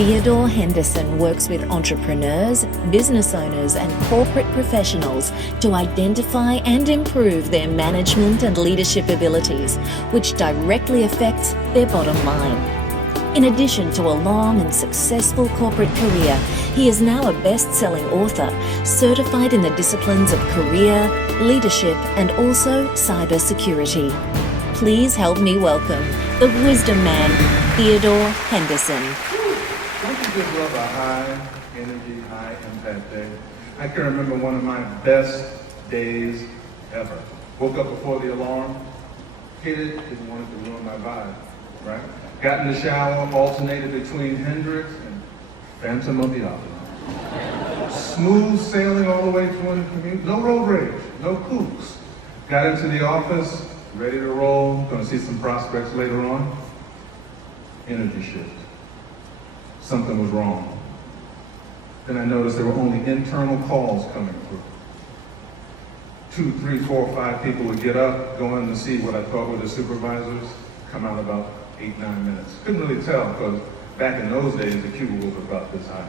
Theodore Henderson works with entrepreneurs, business owners, and corporate professionals to identify and improve their management and leadership abilities, which directly affects their bottom line. In addition to a long and successful corporate career, he is now a best-selling author, certified in the disciplines of career, leadership, and also cybersecurity. Please help me welcome the wisdom man, Theodore Henderson. Don't you just love a high energy, high impact day? I can remember one of my best days ever. Woke up before the alarm, hit it, didn't want it to ruin my vibe, right? Got in the shower, alternated between Hendrix and Phantom of the Opera. Smooth sailing all the way through the commute, no road rage, no kooks. Got into the office, ready to roll, gonna see some prospects later on. Energy shift. Something was wrong. Then I noticed there were only internal calls coming through. 2, 3, 4, 5 people would get up, go in to see what I thought were the supervisors, come out about 8, 9 minutes. Couldn't really tell because back in those days, the cubicles were about this high.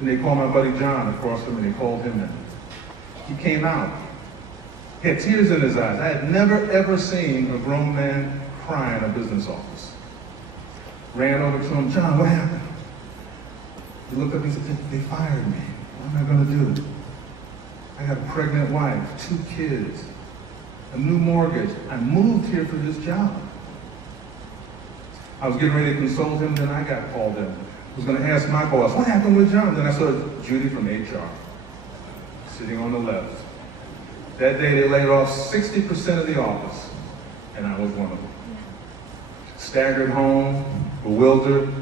And they called my buddy John across from me, they called him in. He came out. He had tears in his eyes. I had never ever seen a grown man cry in a business office. Ran over to him, John, what happened? He looked up and said, they fired me. What am I gonna do? I got a pregnant wife, 2 kids, a new mortgage. I moved here for this job. I was getting ready to consult him, then I got called in. I was gonna ask my boss, what happened with John? Then I saw Judy from HR, sitting on the left. That day they laid off 60% of the office, and I was one of them. Staggered home, bewildered,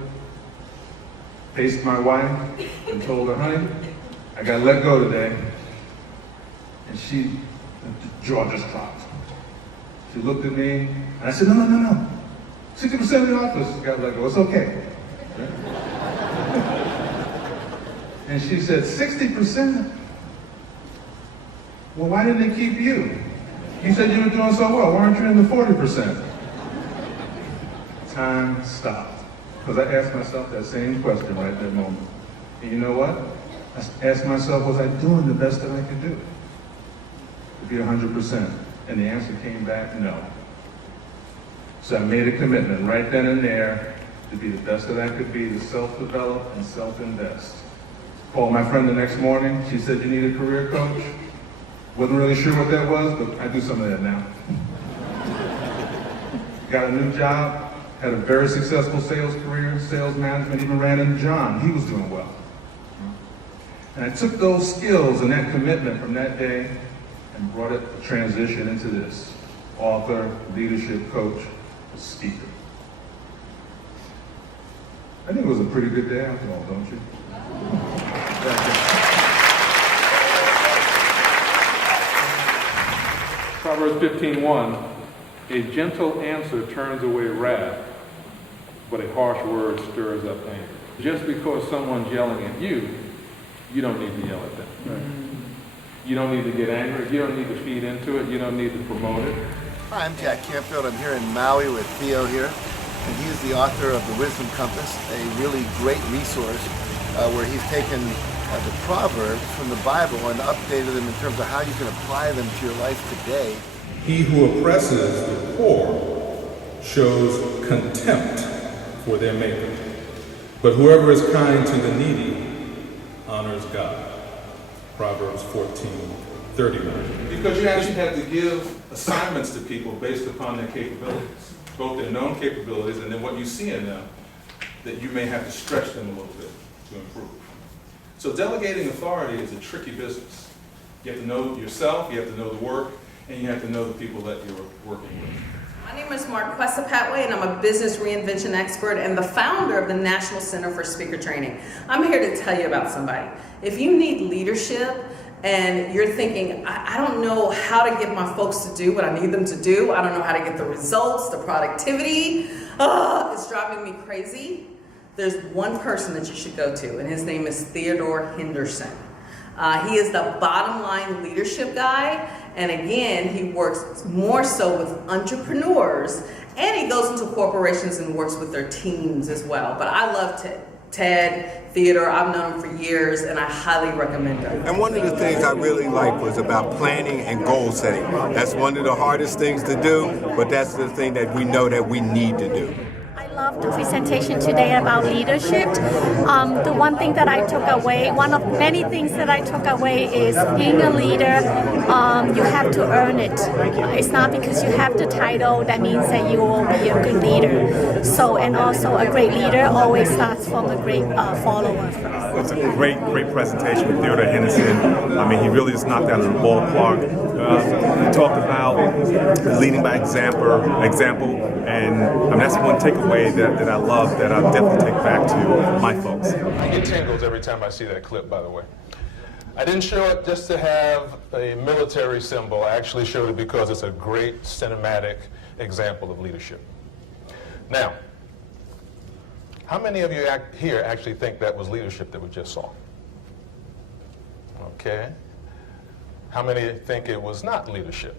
faced my wife and told her, honey, I got let go today. And the jaw just dropped. She looked at me, and I said, no. 60% of the office got let go, it's okay. And she said, 60%? Well, why didn't they keep you? You said you were doing so well, why aren't you in the 40%? Time stopped. Because I asked myself that same question right at that moment. And you know what? I asked myself, was I doing the best that I could do? To be 100%. And the answer came back, no. So I made a commitment right then and there to be the best that I could be, to self-develop and self-invest. Called my friend the next morning. She said, you need a career coach? Wasn't really sure what that was, but I do some of that now. Got a new job, had a very successful sales career, sales management, even ran into John. He was doing well. And I took those skills and that commitment from that day and brought it to transition into this. Author, leadership coach, speaker. I think it was a pretty good day after all, don't you? Proverbs 15:1, a gentle answer turns away wrath, but a harsh word stirs up anger. Just because someone's yelling at you, you don't need to yell at them. Right? You don't need to get angry. You don't need to feed into it. You don't need to promote it. Hi, I'm Jack Canfield. I'm here in Maui with Theo here, and he's the author of The Wisdom Compass, a really great resource where he's taken the Proverbs from the Bible and updated them in terms of how you can apply them to your life today. He who oppresses the poor shows contempt for their maker, but whoever is kind to the needy honors God. Proverbs 14:31. Because you actually have to give assignments to people based upon their capabilities, both their known capabilities and then what you see in them that you may have to stretch them a little bit to improve. So delegating authority is a tricky business. You have to know yourself, you have to know the work, and you have to know the people that you're working with. My name is Marquessa Patway, and I'm a business reinvention expert and the founder of the National Center for Speaker Training. I'm here to tell you about somebody. If you need leadership and you're thinking, I don't know how to get my folks to do what I need them to do, I don't know how to get the results, the productivity, it's driving me crazy, there's one person that you should go to, and his name is Theodore Henderson. He is the bottom line leadership guy, and again, he works more so with entrepreneurs, and he goes into corporations and works with their teams as well. But I love to Ted, Theodore, I've known him for years, and I highly recommend him. And one of the things I really liked was about planning and goal setting. That's one of the hardest things to do, but that's the thing that we know that we need to do. I love the presentation today about leadership. The one thing that I took away, one of many things that I took away is being a leader, you have to earn it. It's not because you have the title that means that you will be a good leader. So, and also a great leader always starts from a great follower first. It's a great presentation with Theodore Henderson. I mean, he really just knocked out of the ballpark. He talked about leading by example, and I mean, that's one takeaway that I love that I'll definitely take back to my folks. I get tingles every time I see that clip, by the way. I didn't show it just to have a military symbol. I actually showed it because it's a great cinematic example of leadership. Now, how many of you here actually think that was leadership that we just saw? Okay. How many think it was not leadership?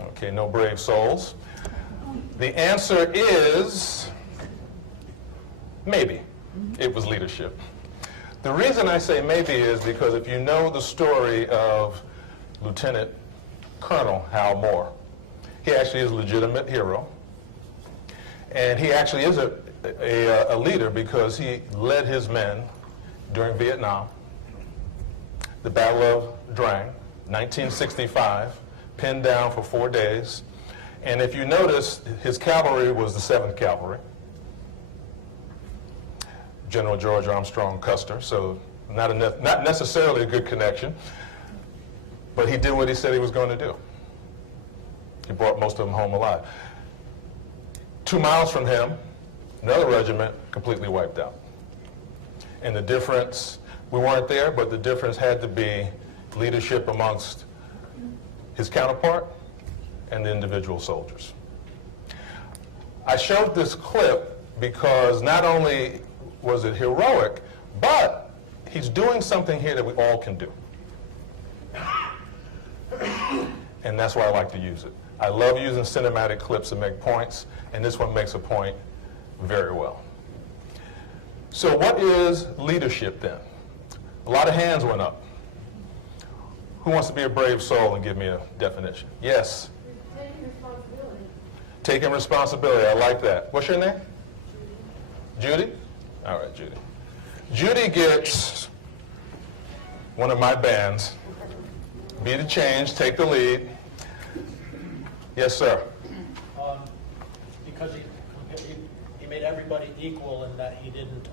Okay, no brave souls. The answer is maybe it was leadership. The reason I say maybe is because if you know the story of Lieutenant Colonel Hal Moore, he actually is a legitimate hero. And he actually is a leader because he led his men during Vietnam, the Battle of Drang, 1965, pinned down for 4 days. And if you notice, his cavalry was the 7th Cavalry, General George Armstrong Custer, so not necessarily a good connection, but he did what he said he was going to do. He brought most of them home alive. 2 miles from him, another regiment completely wiped out. And the difference, we weren't there, but the difference had to be leadership amongst his counterpart and the individual soldiers. I showed this clip because not only was it heroic, but he's doing something here that we all can do. And that's why I like to use it. I love using cinematic clips to make points, and this one makes a point very well. So what is leadership then? A lot of hands went up. Who wants to be a brave soul and give me a definition? Yes? Taking responsibility. Taking responsibility, I like that. What's your name? Judy? All right, Judy. Judy gets one of my bands, Be the Change, Take the Lead. Yes, sir. Because he made everybody equal in that he didn't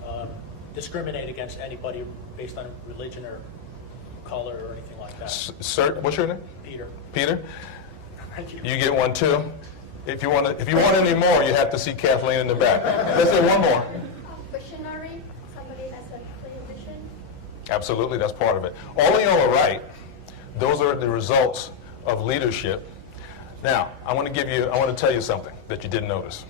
discriminate against anybody based on religion or color or anything like that. Sir, what's your name? Peter. Peter? Thank you. You get one too. If you want any more, you have to see Kathleen in the back. Let's say one more. Visionary, somebody has a clear vision. Absolutely, that's part of it. All of you on the right, those are the results of leadership. Now, I want to tell you something that you didn't notice.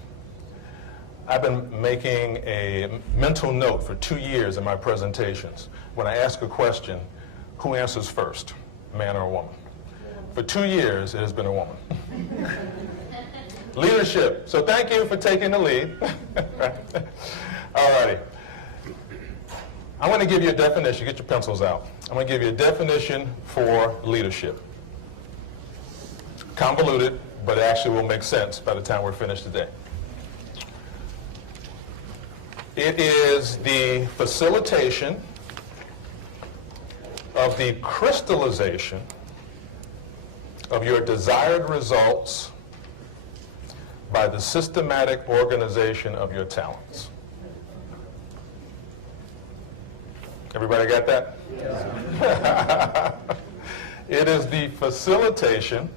I've been making a mental note for 2 years in my presentations. When I ask a question, who answers first, a man or a woman? For 2 years, it has been a woman. Leadership. So thank you for taking the lead. All righty. I'm going to give you a definition. Get your pencils out. I'm going to give you a definition for leadership. Convoluted, but it actually will make sense by the time we're finished today. It is the facilitation of the crystallization of your desired results by the systematic organization of your talents. Everybody got that? Yeah. It is the facilitation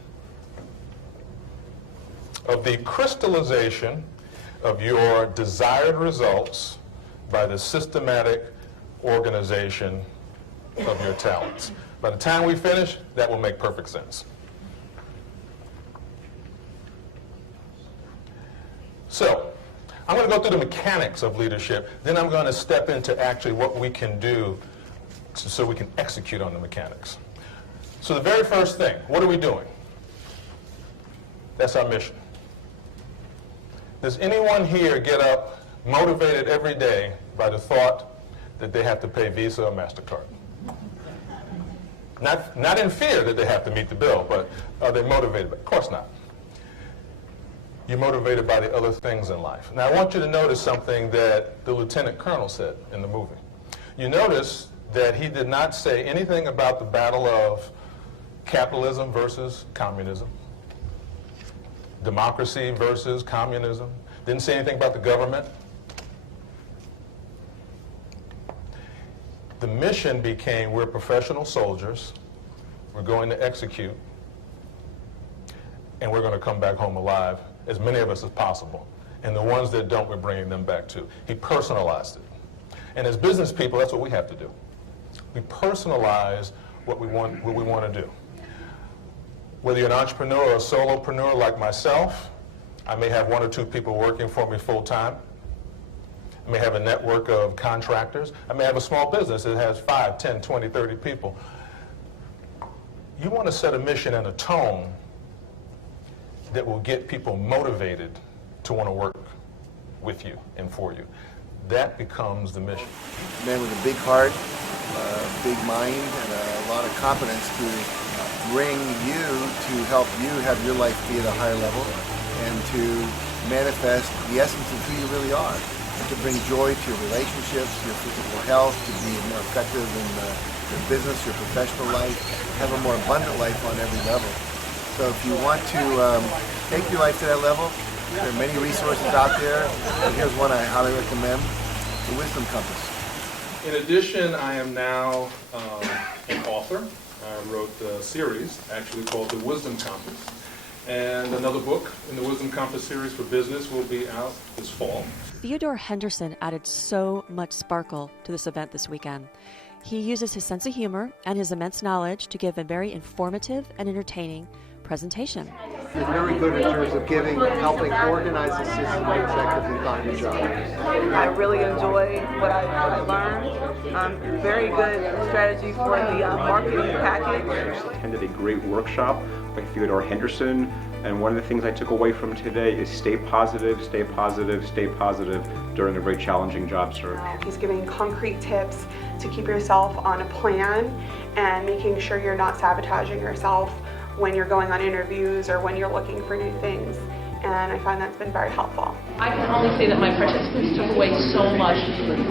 of the crystallization of your desired results by the systematic organization of your talents. By the time we finish, that will make perfect sense. So, I'm going to go through the mechanics of leadership, then I'm going to step into actually what we can do so we can execute on the mechanics. So the very first thing, what are we doing? That's our mission. Does anyone here get up motivated every day by the thought that they have to pay Visa or MasterCard. Not in fear that they have to meet the bill, but are they motivated? Of course not. You're motivated by the other things in life. Now I want you to notice something that the Lieutenant Colonel said in the movie. You notice that he did not say anything about the battle of capitalism versus communism, democracy versus communism. Didn't say anything about the government. The mission became, we're professional soldiers, we're going to execute, and we're going to come back home alive, as many of us as possible. And the ones that don't, we're bringing them back too. He personalized it. And as business people, that's what we have to do. We personalize what we want to do. Whether you're an entrepreneur or a solopreneur like myself, I may have 1 or 2 people working for me full time. I may have a network of contractors. I may have a small business that has 5, 10, 20, 30 people. You want to set a mission and a tone that will get people motivated to want to work with you and for you. That becomes the mission. A man with a big heart, a big mind, and a lot of competence to bring you to help you have your life be at a higher level and to manifest the essence of who you really are. To bring joy to your relationships, your physical health, to be more effective in your business, your professional life, have a more abundant life on every level. So if you want to take your life to that level, there are many resources out there, and here's one I highly recommend, the Wisdom Compass. In addition, I am now an author. I wrote a series actually called The Wisdom Compass. And another book in the Wisdom Compass series for business will be out this fall. Theodore Henderson added so much sparkle to this event this weekend. He uses his sense of humor and his immense knowledge to give a very informative and entertaining presentation. You're very good in terms of helping organize the system of executives and find a job. I really enjoy what I learned. Very good strategy for the marketing package. I just attended a great workshop by Theodore Henderson, and one of the things I took away from today is stay positive, stay positive, stay positive during a very challenging job search. He's giving concrete tips to keep yourself on a plan and making sure you're not sabotaging yourself when you're going on interviews or when you're looking for new things. And I find that's been very helpful. I can only say that my participants took away so much.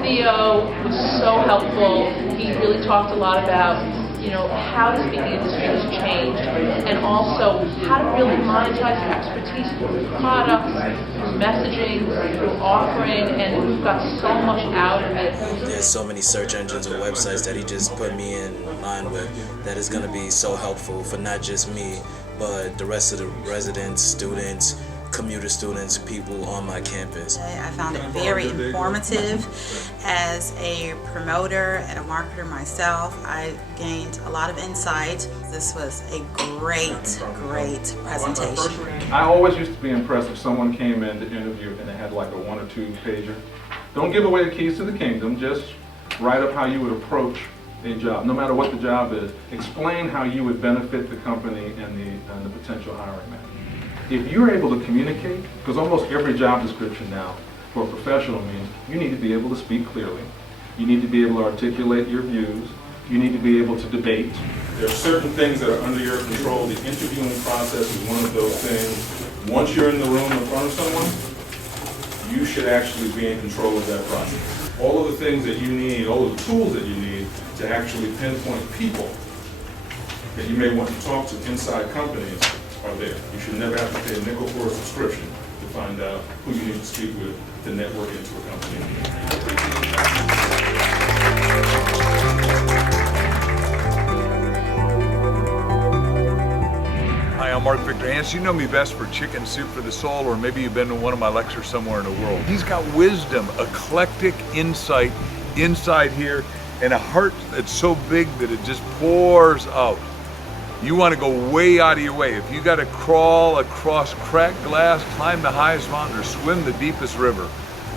Theo was so helpful. He really talked a lot about, how the speaking industry has changed, and also how to really monetize your expertise through products, through messaging, through offering, and we've got so much out of it. There's so many search engines or websites that he just put me in line with that is going to be so helpful for not just me, but the rest of the residents, students, commuter students, people on my campus. I found it very informative. As a promoter and a marketer myself, I gained a lot of insight. This was a great presentation. I always used to be impressed if someone came in to interview and they had like a 1 or 2 pager. Don't give away the keys to the kingdom, just write up how you would approach a job, no matter what the job is. Explain how you would benefit the company and the potential hiring manager. If you're able to communicate, because almost every job description now for a professional means you need to be able to speak clearly, you need to be able to articulate your views, you need to be able to debate. There are certain things that are under your control. The interviewing process is one of those things. Once you're in the room in front of someone, you should actually be in control of that process. All of the things that you need, all of the tools that you need to actually pinpoint people that you may want to talk to inside companies are there. You should never have to pay a nickel for a subscription to find out who you need to speak with to network into a company. Hi, I'm Mark Victor Hans. You know me best for Chicken Soup for the Soul, or maybe you've been to one of my lectures somewhere in the world. He's got wisdom, eclectic insight inside here, and a heart that's so big that it just pours out. You want to go way out of your way. If you got to crawl across cracked glass, climb the highest mountain, or swim the deepest river,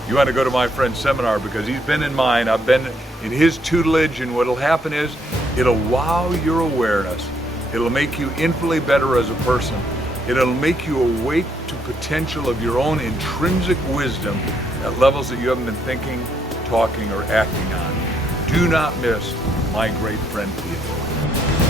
you want to go to my friend's seminar, because he's been in mine. I've been in his tutelage, and what'll happen is it'll wow your awareness. It'll make you infinitely better as a person. It'll make you awake to potential of your own intrinsic wisdom at levels that you haven't been thinking, talking, or acting on. Do not miss my great friend Theodore.